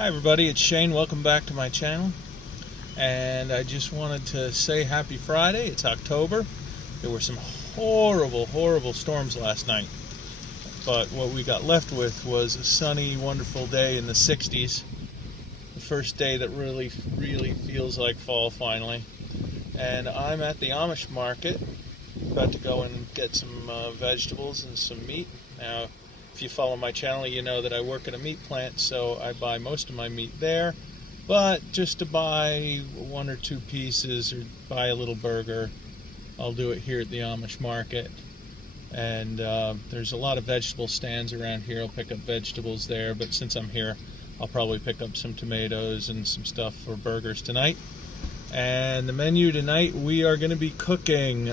Hi everybody, it's Shane. Welcome back to my channel. And I just wanted to say happy Friday. It's October. There were some horrible storms last night. But what we got left with was a sunny, wonderful day in the 60s. The first day that really feels like fall finally. And I'm at the Amish market. About to go and get some vegetables and some meat. Now, if you follow my channel, you know that I work at a meat plant, so I buy most of my meat there. But just to buy one or two pieces or buy a little burger, I'll do it here at the Amish market. And there's a lot of vegetable stands around here. I'll pick up vegetables there, but since I'm here, I'll probably pick up some tomatoes and some stuff for burgers tonight. And the menu tonight, we are going to be cooking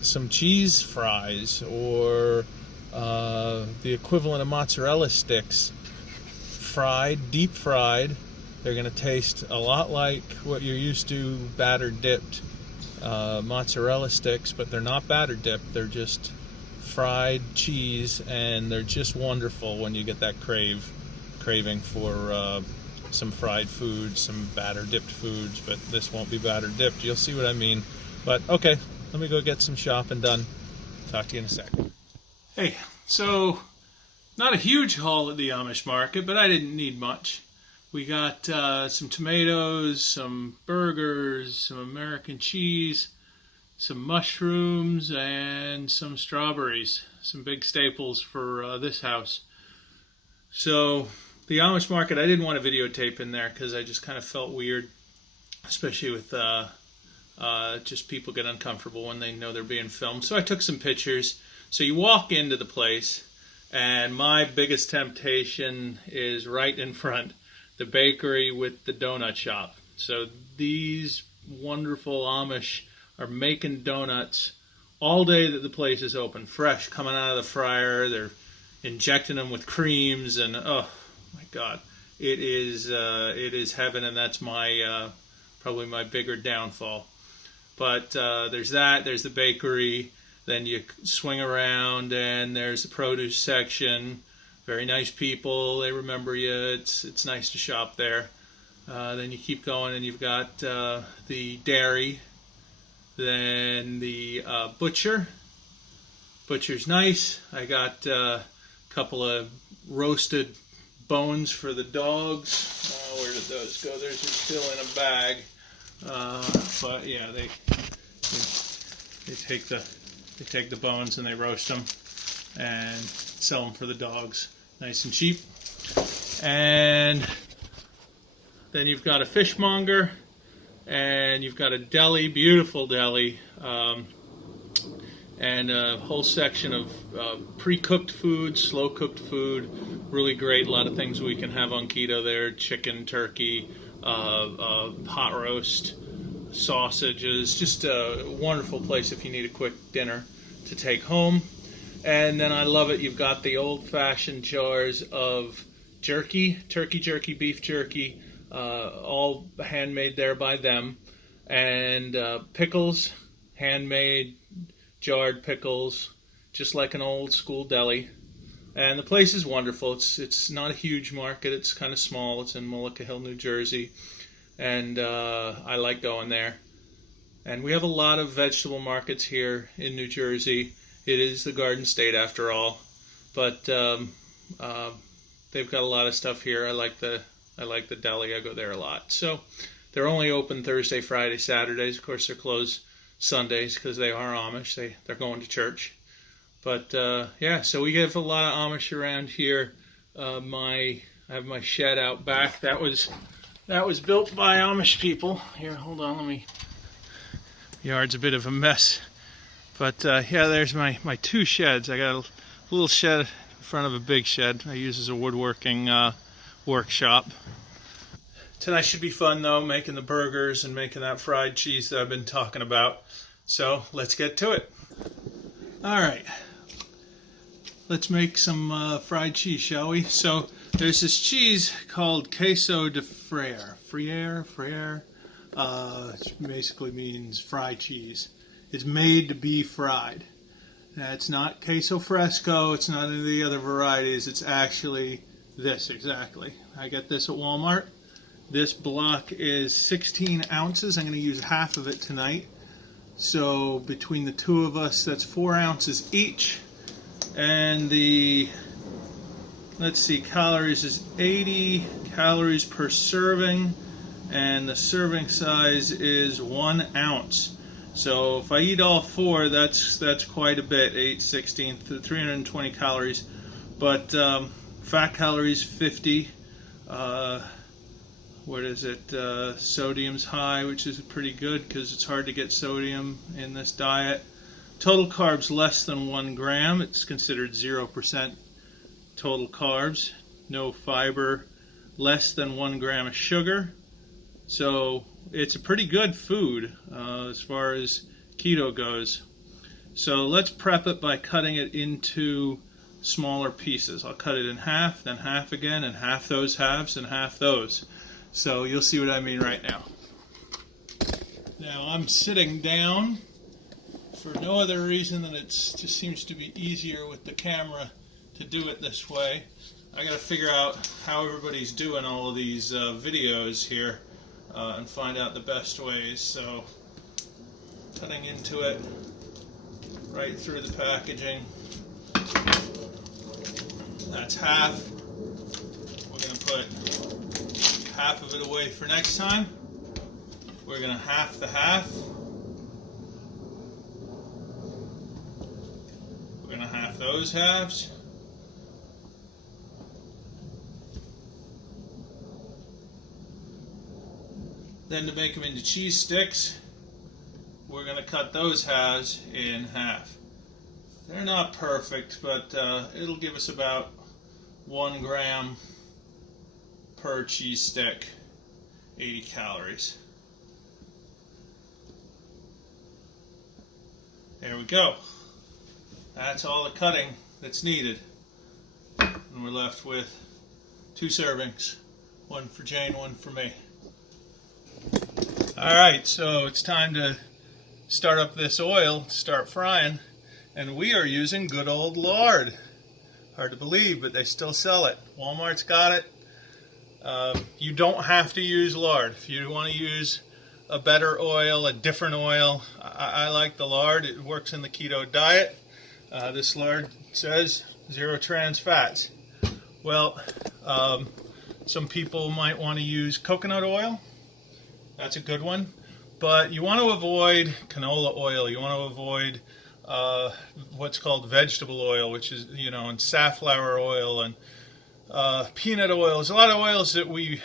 some cheese fries, or the equivalent of mozzarella sticks, fried, deep fried. They're going to taste a lot like what you're used to, batter dipped mozzarella sticks, but they're not batter dipped. They're just fried cheese, and they're just wonderful when you get that craving for some fried foods, some batter dipped foods. But this won't be batter dipped. You'll see what I mean. But okay, let me go get some shopping done. Talk to you in a sec. Hey, so not a huge haul at the Amish market, but I didn't need much. We got some tomatoes, some burgers, some American cheese, some mushrooms, and some strawberries. Some big staples for this house. So the Amish market, I didn't want to videotape in there because I just kind of felt weird, especially with just people get uncomfortable when they know they're being filmed. So I took some pictures. So you walk into the place, and my biggest temptation is right in front, the bakery with the donut shop. So these wonderful Amish are making donuts all day that the place is open, fresh, coming out of the fryer. They're injecting them with creams, and oh my God, it is heaven, and that's my probably my bigger downfall. But there's that. There's the bakery. Then you swing around, and there's the produce section. Very nice people. They remember you. It's nice to shop there. Then you keep going, and you've got the dairy. Then the butcher. Butcher's nice. I got a couple of roasted bones for the dogs. Where did those go? They're just still in a bag. But yeah, they take the bones and they roast them and sell them for the dogs, nice and cheap. And then you've got a fishmonger, and you've got a deli, beautiful deli, and a whole section of pre-cooked food, slow-cooked food, really great. A lot of things we can have on keto there: chicken, turkey, hot roast, sausages. Just a wonderful place if you need a quick dinner to take home. And then I love it, you've got the old-fashioned jars of jerky, turkey jerky, beef jerky, all handmade there by them, and pickles, handmade jarred pickles, just like an old school deli. And the place is wonderful. It's not a huge market. It's kind of small. It's in Mullica Hill, New Jersey. And I like going there. And we have a lot of vegetable markets here in New Jersey. It is the Garden State after all. But they've got a lot of stuff here. I like the deli. I go there a lot. So they're only open Thursday, Friday, Saturdays. Of course, they're closed Sundays because they are Amish. They're going to church. But yeah, so we have a lot of Amish around here. I have my shed out back. That was built by Amish people. Here, hold on, yard's a bit of a mess. But yeah, there's my two sheds. I got a little shed in front of a big shed I use as a woodworking workshop. Tonight should be fun though, making the burgers and making that fried cheese that I've been talking about. So let's get to it. Alright, let's make some fried cheese, shall we? So there's this cheese called Queso de Frere. Frere, which basically means fried cheese. It's made to be fried. It's not queso fresco, it's not any of the other varieties. It's actually this exactly. I got this at Walmart. This block is 16 ounces. I'm going to use half of it tonight. So between the two of us, that's 4 ounces each. And the, let's see, calories is 80 calories per serving. And the serving size is 1 ounce. So if I eat all 4, that's quite a bit. 8, 16, 320 calories. But fat calories 50. What is it? Sodium's high, which is pretty good because it's hard to get sodium in this diet. Total carbs less than 1 gram. It's considered 0% total carbs. No fiber, less than 1 gram of sugar. So it's a pretty good food as far as keto goes. So let's prep it by cutting it into smaller pieces. I'll cut it in half, then half again, and half those halves, and half those. So you'll see what I mean right now. Now I'm sitting down for no other reason than it just seems to be easier with the camera to do it this way. I got to figure out how everybody's doing all of these videos here and find out the best ways. So cutting into it right through the packaging. That's half. We're going to put half of it away for next time. We're going to half the half. We're going to half those halves. Then to make them into cheese sticks, we're going to cut those halves in half. They're not perfect, but it'll give us about 1 gram per cheese stick, 80 calories. There we go. That's all the cutting that's needed. And we're left with 2 servings. One for Jane, one for me. Alright, so it's time to start up this oil, start frying. And we are using good old lard. Hard to believe, but they still sell it. Walmart's got it. You don't have to use lard. If you want to use a better oil, a different oil, I like the lard. It works in the keto diet. This lard says 0 trans fats. Well, some people might want to use coconut oil. That's a good one. But you want to avoid canola oil. You want to avoid what's called vegetable oil, which is, and safflower oil and peanut oil. There's a lot of oils that we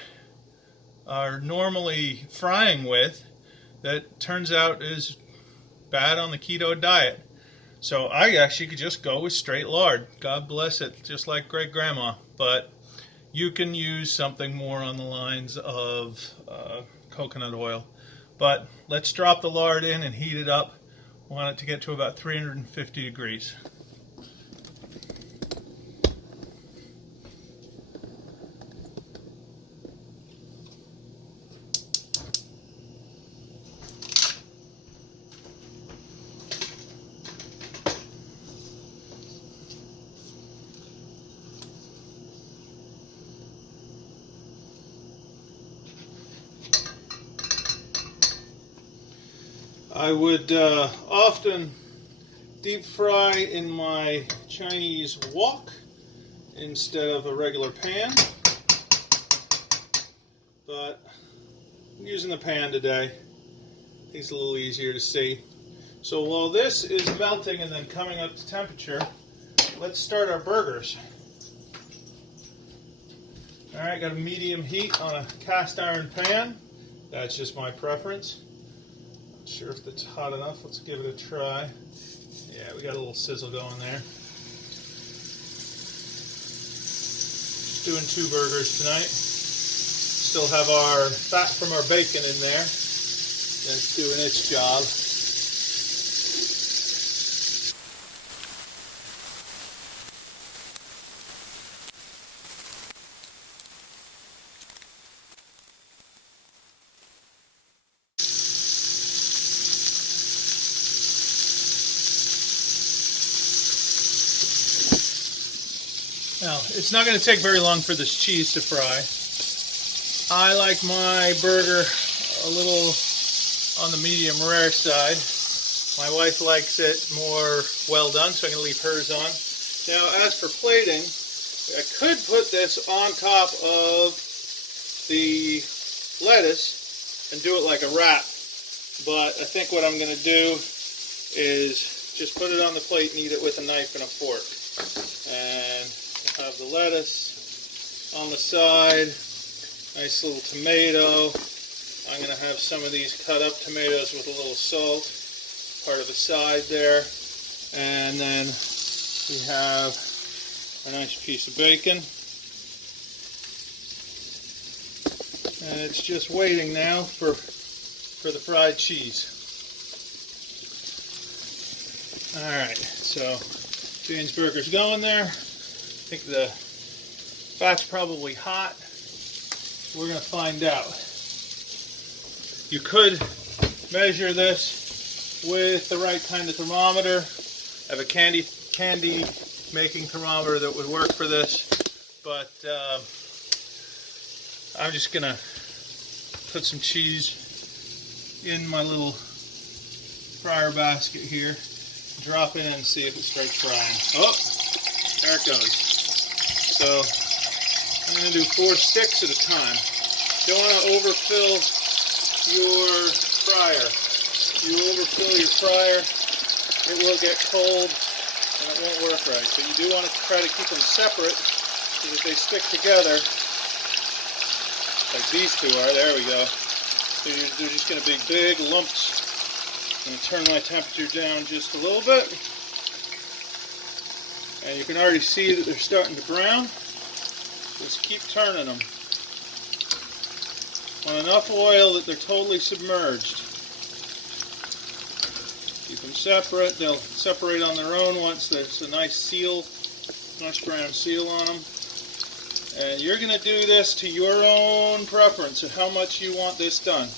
are normally frying with that turns out is bad on the keto diet. So I actually could just go with straight lard. God bless it, just like great grandma. But you can use something more on the lines of coconut oil. But let's drop the lard in and heat it up. I want it to get to about 350 degrees. I would often deep fry in my Chinese wok instead of a regular pan, but I'm using the pan today. It's a little easier to see. So while this is melting and then coming up to temperature, let's start our burgers. Alright, got a medium heat on a cast iron pan. That's just my preference. Not sure if that's hot enough. Let's give it a try. Yeah, we got a little sizzle going there. Just doing 2 burgers tonight. Still have our fat from our bacon in there. That's doing its job. Now, it's not going to take very long for this cheese to fry. I like my burger a little on the medium rare side. My wife likes it more well done, so I'm going to leave hers on. Now, as for plating, I could put this on top of the lettuce and do it like a wrap, but I think what I'm going to do is just put it on the plate and eat it with a knife and a fork. And I'll have the lettuce on the side, nice little tomato. I'm going to have some of these cut up tomatoes with a little salt, part of the side there. And then we have a nice piece of bacon. And it's just waiting now for the fried cheese. Alright, so Jane's burger's going there. I think the fat's probably hot. We're going to find out. You could measure this with the right kind of thermometer. I have a candy making thermometer that would work for this, but I'm just going to put some cheese in my little fryer basket here, drop it in and see if it starts frying. Oh, there it goes. So I'm going to do 4 sticks at a time. You don't want to overfill your fryer. If you overfill your fryer, it will get cold and it won't work right. So you do want to try to keep them separate so that they stick together, like these two are. There we go. So they're just going to be big lumps. I'm going to turn my temperature down just a little bit. And you can already see that they're starting to brown. Just keep turning them. On enough oil that they're totally submerged. Keep them separate. They'll separate on their own once there's a nice seal, nice brown seal on them. And you're going to do this to your own preference of how much you want this done.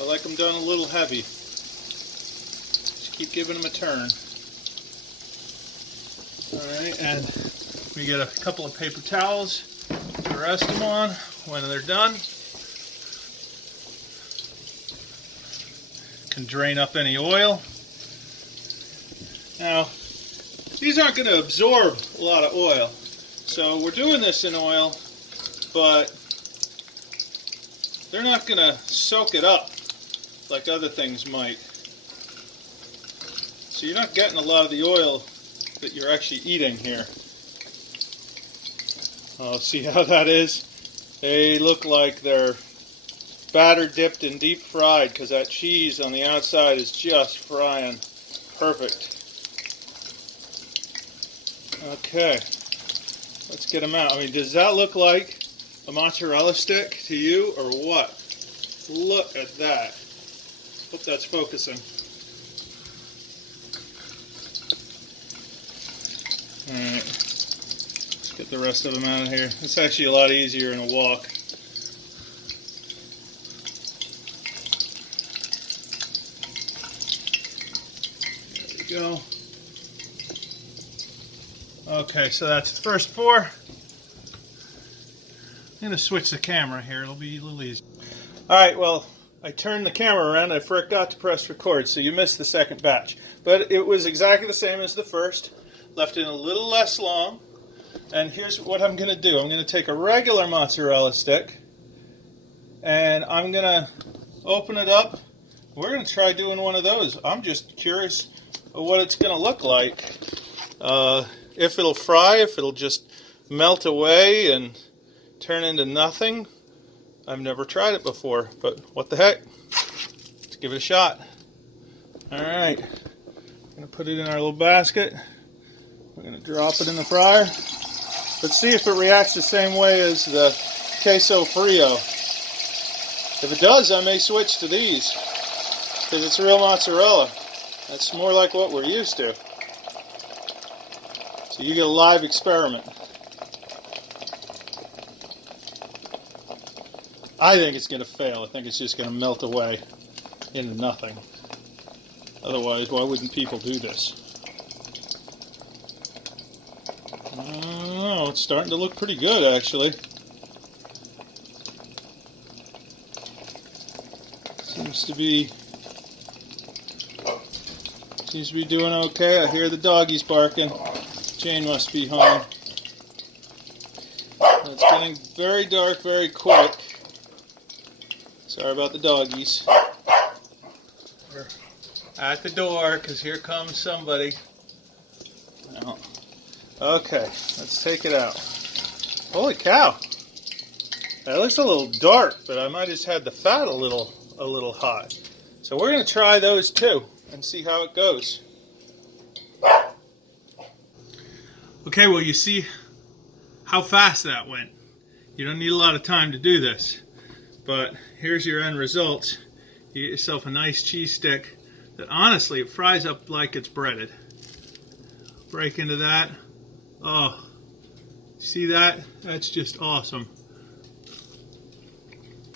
I like them done a little heavy. Just keep giving them a turn. Alright, and we get a couple of paper towels to rest them on when they're done. Can drain up any oil. Now, these aren't going to absorb a lot of oil. So we're doing this in oil, but they're not going to soak it up like other things might. So you're not getting a lot of the oil that you're actually eating here. Oh, see how that is? They look like they're batter dipped and deep fried because that cheese on the outside is just frying perfect. Okay, let's get them out. I mean, does that look like a mozzarella stick to you or what? Look at that. Hope that's focusing. Alright, let's get the rest of them out of here. It's actually a lot easier in a wok. There we go. Okay, so that's the first 4. I'm going to switch the camera here. It'll be a little easier. Alright, well, I turned the camera around. I forgot to press record, so you missed the second batch. But it was exactly the same as the first. Left it a little less long. And here's what I'm going to do. I'm going to take a regular mozzarella stick, and I'm going to open it up. We're going to try doing one of those. I'm just curious what it's going to look like. If it'll fry, if it'll just melt away and turn into nothing. I've never tried it before, but what the heck? Let's give it a shot. Alright, I'm going to put it in our little basket. We're going to drop it in the fryer. Let's see if it reacts the same way as the queso frio. If it does, I may switch to these, because it's real mozzarella. That's more like what we're used to. So you get a live experiment. I think it's going to fail. I think it's just going to melt away into nothing. Otherwise, why wouldn't people do this? Oh, it's starting to look pretty good, actually. Seems to be doing okay. I hear the doggies barking. Jane must be home. It's getting very dark very quick. Sorry about the doggies. We're at the door because here comes somebody. No. Okay, let's take it out. Holy cow! That looks a little dark, but I might have just had the fat a little hot. So we're going to try those too and see how it goes. Okay, well, you see how fast that went. You don't need a lot of time to do this, but here's your end result. You get yourself a nice cheese stick that honestly it fries up like it's breaded. Break into that. Oh, see that? That's just awesome.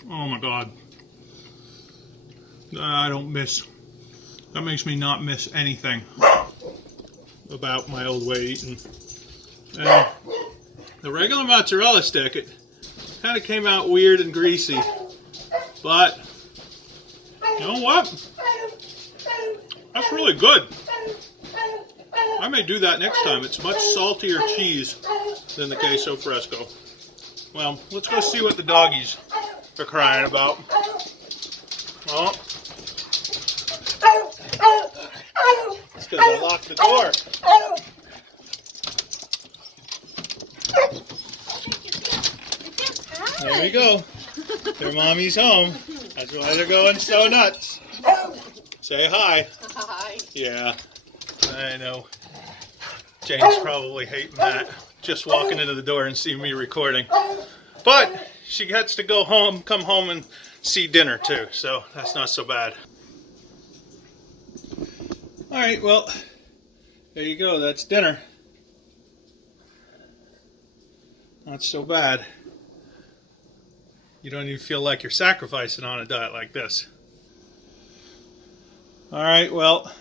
Oh my God. I don't miss. That makes me not miss anything about my old way eating. And the regular mozzarella stick, it kind of came out weird and greasy, but you know what? That's really good. I may do that next time. It's much saltier cheese than the queso fresco. Well, let's go see what the doggies are crying about. Oh. It's because I locked the door. There we go. Their mommy's home. That's why they're going so nuts. Say hi. Hi. Yeah, I know. Jane's probably hating that. Just walking into the door and seeing me recording. But she gets to go home, come home and see dinner too. So that's not so bad. All right, well, there you go. That's dinner. Not so bad. You don't even feel like you're sacrificing on a diet like this. All right, well,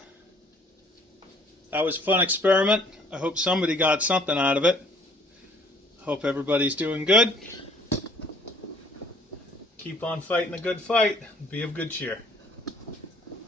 that was a fun experiment. I hope somebody got something out of it. Hope everybody's doing good. Keep on fighting the good fight. Be of good cheer.